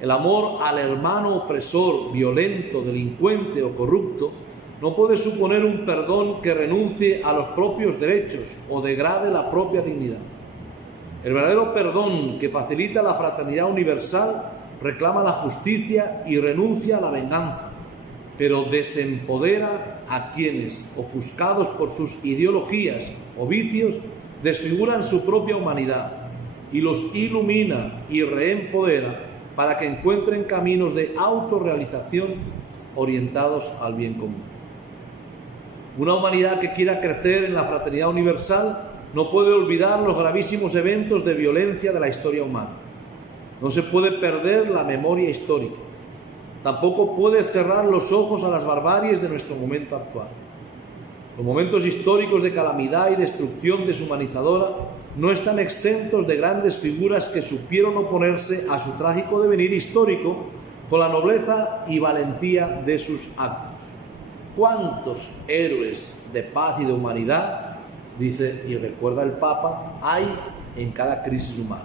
El amor al hermano opresor, violento, delincuente o corrupto no puede suponer un perdón que renuncie a los propios derechos o degrade la propia dignidad. El verdadero perdón que facilita la fraternidad universal reclama la justicia y renuncia a la venganza, pero desempodera a quienes, ofuscados por sus ideologías o vicios, desfiguran su propia humanidad, y los ilumina y reempodera para que encuentren caminos de autorrealización orientados al bien común. Una humanidad que quiera crecer en la fraternidad universal no puede olvidar los gravísimos eventos de violencia de la historia humana. No se puede perder la memoria histórica. Tampoco puede cerrar los ojos a las barbaries de nuestro momento actual. Los momentos históricos de calamidad y destrucción deshumanizadora no están exentos de grandes figuras que supieron oponerse a su trágico devenir histórico con la nobleza y valentía de sus actos. ¿Cuántos héroes de paz y de humanidad, dice y recuerda el Papa, hay en cada crisis humana?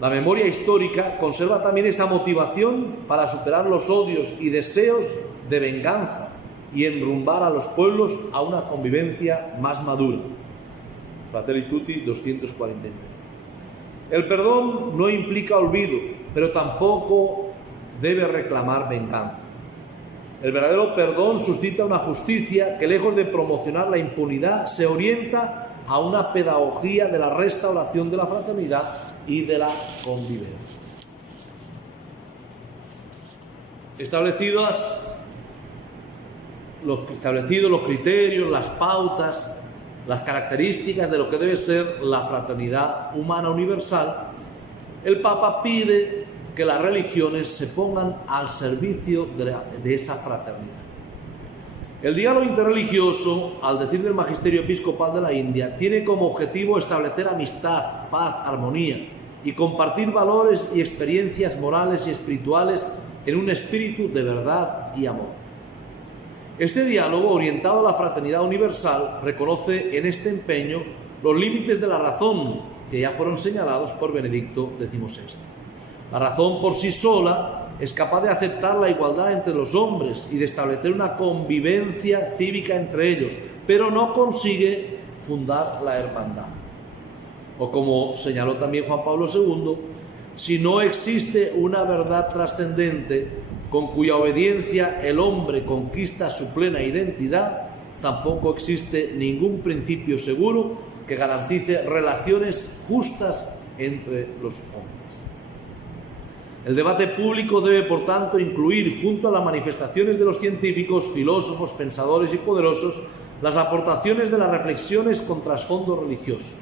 La memoria histórica conserva también esa motivación para superar los odios y deseos de venganza y enrumbar a los pueblos a una convivencia más madura. Fratelli Tutti 249. El perdón no implica olvido, pero tampoco debe reclamar venganza. El verdadero perdón suscita una justicia que, lejos de promocionar la impunidad, se orienta a una pedagogía de la restauración de la fraternidad y de la convivencia. Establecidos los criterios, las pautas, las características de lo que debe ser la fraternidad humana universal, el Papa pide que las religiones se pongan al servicio de esa fraternidad. El diálogo interreligioso, al decir del Magisterio Episcopal de la India, tiene como objetivo establecer amistad, paz, armonía y compartir valores y experiencias morales y espirituales en un espíritu de verdad y amor. Este diálogo, orientado a la fraternidad universal, reconoce en este empeño los límites de la razón que ya fueron señalados por Benedicto XVI. La razón por sí sola es capaz de aceptar la igualdad entre los hombres y de establecer una convivencia cívica entre ellos, pero no consigue fundar la hermandad. O como señaló también Juan Pablo II, si no existe una verdad trascendente con cuya obediencia el hombre conquista su plena identidad, tampoco existe ningún principio seguro que garantice relaciones justas entre los hombres. El debate público debe, por tanto, incluir, junto a las manifestaciones de los científicos, filósofos, pensadores y poderosos, las aportaciones de las reflexiones con trasfondo religioso.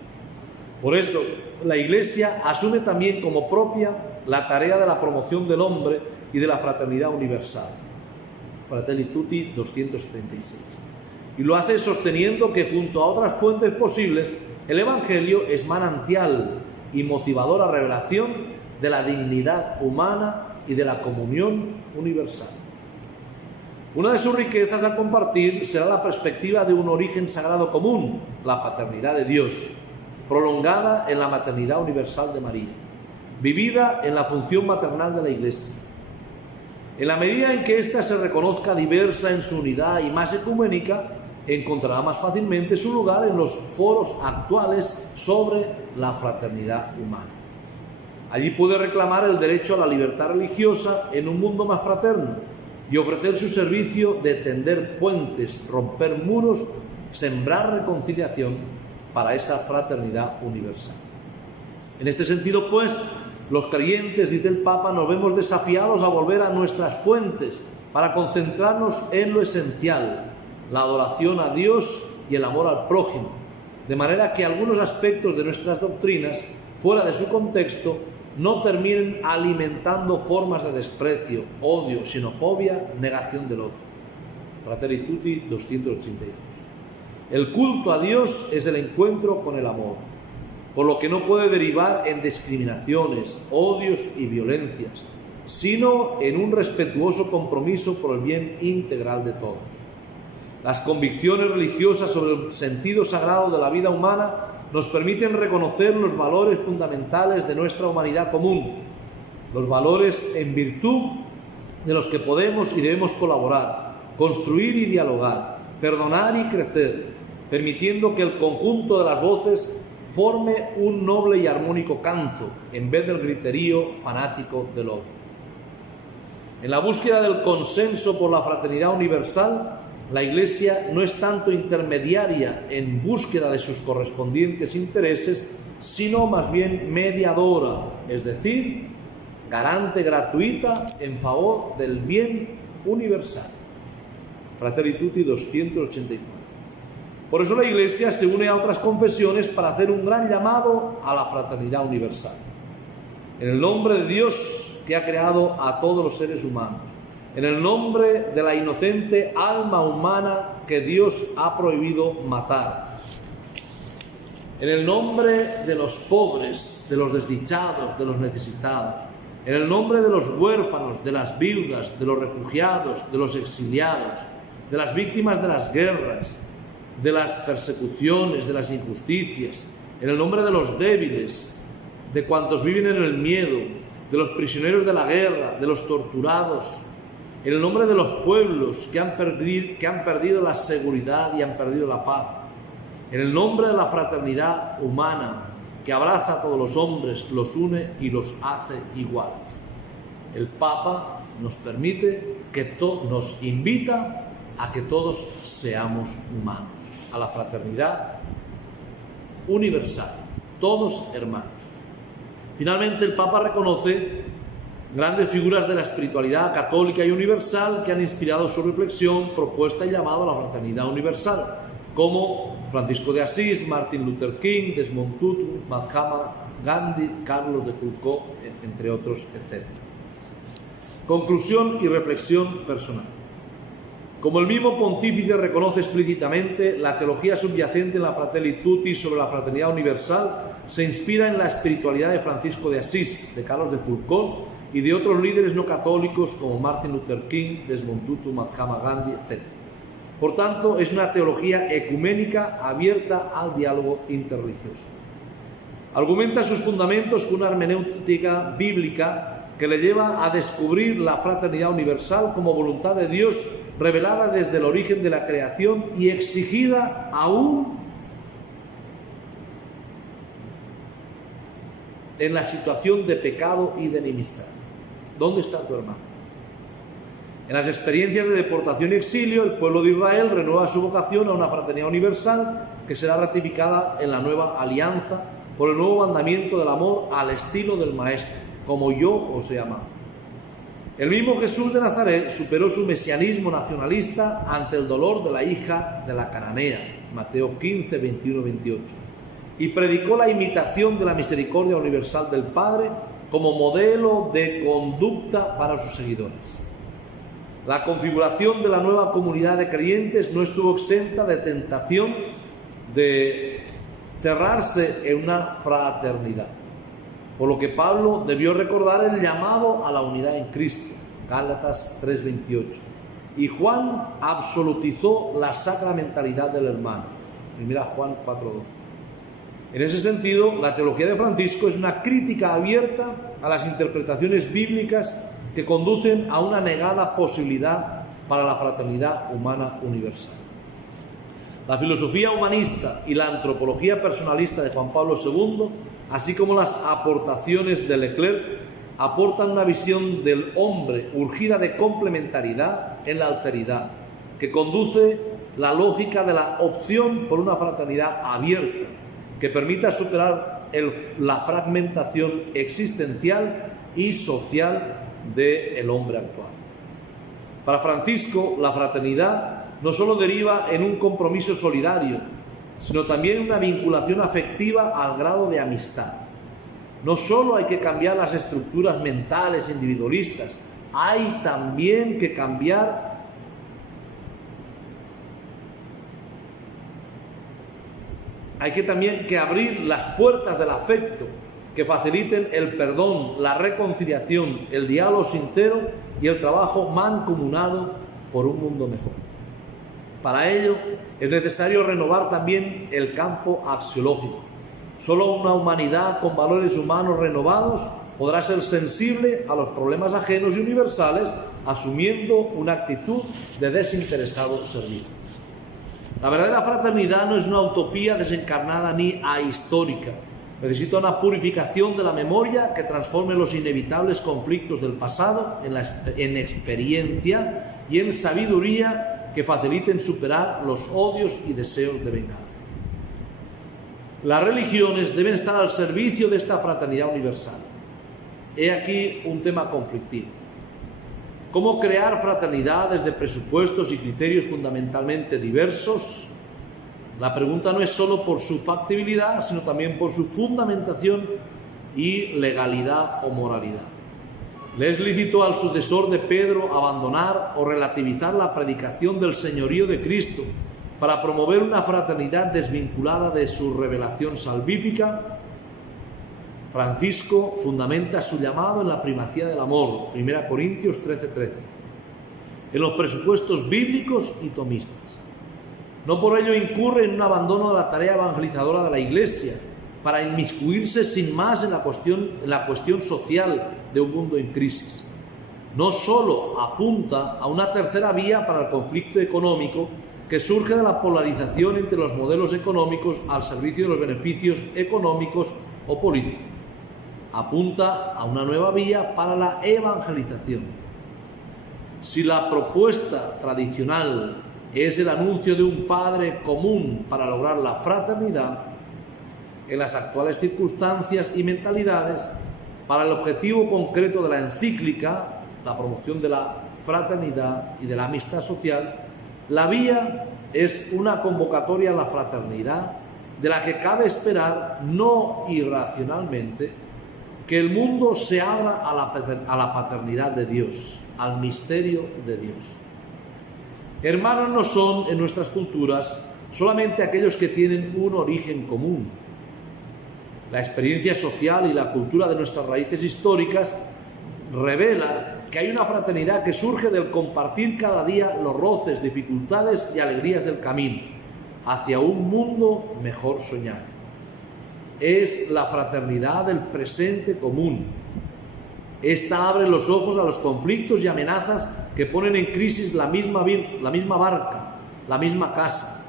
Por eso, la Iglesia asume también como propia la tarea de la promoción del hombre y de la fraternidad universal. Fratelli Tutti 276. Y lo hace sosteniendo que, junto a otras fuentes posibles, el Evangelio es manantial y motivadora revelación de la dignidad humana y de la comunión universal. Una de sus riquezas a compartir será la perspectiva de un origen sagrado común, la paternidad de Dios, prolongada en la maternidad universal de María, vivida en la función maternal de la Iglesia. En la medida en que ésta se reconozca diversa en su unidad y más ecuménica, encontrará más fácilmente su lugar en los foros actuales sobre la fraternidad humana. Allí puede reclamar el derecho a la libertad religiosa en un mundo más fraterno y ofrecer su servicio de tender puentes, romper muros, sembrar reconciliación para esa fraternidad universal. En este sentido, pues, los creyentes, dice el Papa, nos vemos desafiados a volver a nuestras fuentes para concentrarnos en lo esencial, la adoración a Dios y el amor al prójimo, de manera que algunos aspectos de nuestras doctrinas, fuera de su contexto, no terminen alimentando formas de desprecio, odio, xenofobia, negación del otro. Fratelli Tutti 282. El culto a Dios es el encuentro con el amor, por lo que no puede derivar en discriminaciones, odios y violencias, sino en un respetuoso compromiso por el bien integral de todos. Las convicciones religiosas sobre el sentido sagrado de la vida humana nos permiten reconocer los valores fundamentales de nuestra humanidad común, los valores en virtud de los que podemos y debemos colaborar, construir y dialogar, perdonar y crecer, permitiendo que el conjunto de las voces forme un noble y armónico canto, en vez del griterío fanático del odio. En la búsqueda del consenso por la fraternidad universal, la Iglesia no es tanto intermediaria en búsqueda de sus correspondientes intereses, sino más bien mediadora, es decir, garante gratuita en favor del bien universal. Fratelli Tutti 284. Por eso la Iglesia se une a otras confesiones para hacer un gran llamado a la fraternidad universal. En el nombre de Dios que ha creado a todos los seres humanos, en el nombre de la inocente alma humana que Dios ha prohibido matar, en el nombre de los pobres, de los desdichados, de los necesitados, en el nombre de los huérfanos, de las viudas, de los refugiados, de los exiliados, de las víctimas de las guerras, de las persecuciones, de las injusticias, en el nombre de los débiles, de cuantos viven en el miedo, de los prisioneros de la guerra, de los torturados, en el nombre de los pueblos que han perdido la seguridad y han perdido la paz, en el nombre de la fraternidad humana que abraza a todos los hombres, los une y los hace iguales. El Papa nos nos invita a que todos seamos humanos, a la fraternidad universal, todos hermanos. Finalmente, el Papa reconoce grandes figuras de la espiritualidad católica y universal que han inspirado su reflexión, propuesta y llamado a la fraternidad universal, como Francisco de Asís, Martin Luther King, Desmond Tutu, Mahatma Gandhi, Carlos de Foucault, entre otros, etc. Conclusión y reflexión personal. Como el mismo pontífice reconoce explícitamente, la teología subyacente en la Fratelli Tutti sobre la fraternidad universal se inspira en la espiritualidad de Francisco de Asís, de Carlos de Foucault y de otros líderes no católicos como Martin Luther King, Desmond Tutu, Mahatma Gandhi, etc. Por tanto, es una teología ecuménica abierta al diálogo interreligioso. Argumenta sus fundamentos con una hermenéutica bíblica que le lleva a descubrir la fraternidad universal como voluntad de Dios revelada desde el origen de la creación y exigida aún en la situación de pecado y de enemistad. ¿Dónde está tu hermano? En las experiencias de deportación y exilio, el pueblo de Israel renueva su vocación a una fraternidad universal que será ratificada en la nueva alianza por el nuevo mandamiento del amor al estilo del Maestro, como yo os he amado. El mismo Jesús de Nazaret superó su mesianismo nacionalista ante el dolor de la hija de la cananea, Mateo 15, 21, 28, y predicó la imitación de la misericordia universal del Padre como modelo de conducta para sus seguidores. La configuración de la nueva comunidad de creyentes no estuvo exenta de tentación de cerrarse en una fraternidad, por lo que Pablo debió recordar el llamado a la unidad en Cristo, Gálatas 3:28, y Juan absolutizó la sacramentalidad del hermano, 1 Juan 4:12. En ese sentido, la teología de Francisco es una crítica abierta a las interpretaciones bíblicas que conducen a una negada posibilidad para la fraternidad humana universal. La filosofía humanista y la antropología personalista de Juan Pablo II, así como las aportaciones de Leclerc, aportan una visión del hombre urgida de complementariedad en la alteridad, que conduce la lógica de la opción por una fraternidad abierta, que permita superar la fragmentación existencial y social del hombre actual. Para Francisco, la fraternidad no solo deriva en un compromiso solidario, sino también en una vinculación afectiva al grado de amistad. No solo hay que cambiar las estructuras mentales individualistas, hay también que cambiar que abrir las puertas del afecto que faciliten el perdón, la reconciliación, el diálogo sincero y el trabajo mancomunado por un mundo mejor. Para ello es necesario renovar también el campo axiológico. Solo una humanidad con valores humanos renovados podrá ser sensible a los problemas ajenos y universales, asumiendo una actitud de desinteresado servicio. La verdadera fraternidad no es una utopía desencarnada ni ahistórica. Necesita una purificación de la memoria que transforme los inevitables conflictos del pasado en experiencia y en sabiduría que faciliten superar los odios y deseos de venganza. Las religiones deben estar al servicio de esta fraternidad universal. He aquí un tema conflictivo. ¿Cómo crear fraternidades de presupuestos y criterios fundamentalmente diversos? La pregunta no es solo por su factibilidad, sino también por su fundamentación y legalidad o moralidad. ¿Le es lícito al sucesor de Pedro abandonar o relativizar la predicación del señorío de Cristo para promover una fraternidad desvinculada de su revelación salvífica? Francisco fundamenta su llamado en la primacía del amor, 1 Corintios 13:13, en los presupuestos bíblicos y tomistas. No por ello incurre en un abandono de la tarea evangelizadora de la Iglesia para inmiscuirse sin más en la cuestión social de un mundo en crisis. No solo apunta a una tercera vía para el conflicto económico que surge de la polarización entre los modelos económicos al servicio de los beneficios económicos o políticos. Apunta a una nueva vía para la evangelización. Si la propuesta tradicional es el anuncio de un Padre común para lograr la fraternidad, en las actuales circunstancias y mentalidades, para el objetivo concreto de la encíclica, la promoción de la fraternidad y de la amistad social, la vía es una convocatoria a la fraternidad de la que cabe esperar, no irracionalmente, que el mundo se abra a la paternidad de Dios, al misterio de Dios. Hermanos no son, en nuestras culturas, solamente aquellos que tienen un origen común. La experiencia social y la cultura de nuestras raíces históricas revela que hay una fraternidad que surge del compartir cada día los roces, dificultades y alegrías del camino hacia un mundo mejor soñado. Es la fraternidad del presente común. Esta abre los ojos a los conflictos y amenazas que ponen en crisis la misma barca, la misma casa.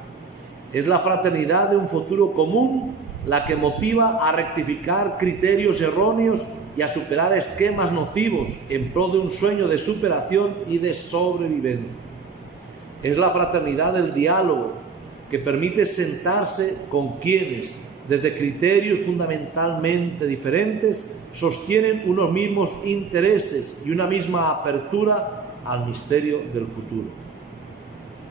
Es la fraternidad de un futuro común la que motiva a rectificar criterios erróneos y a superar esquemas nocivos en pro de un sueño de superación y de sobrevivencia. Es la fraternidad del diálogo que permite sentarse con quienes, desde criterios fundamentalmente diferentes, sostienen unos mismos intereses y una misma apertura al misterio del futuro.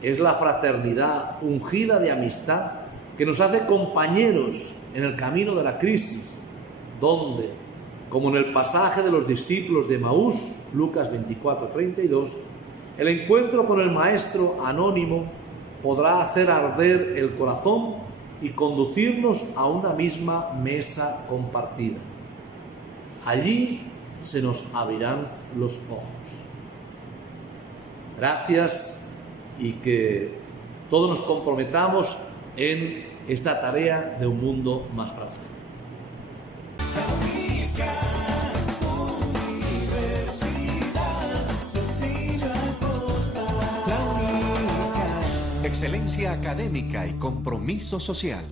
Es la fraternidad ungida de amistad que nos hace compañeros en el camino de la crisis, donde, como en el pasaje de los discípulos de Emaús, Lucas 24:32, el encuentro con el Maestro anónimo podrá hacer arder el corazón y conducirnos a una misma mesa compartida. Allí se nos abrirán los ojos. Gracias, y que todos nos comprometamos en esta tarea de un mundo más fraterno. Excelencia académica y compromiso social.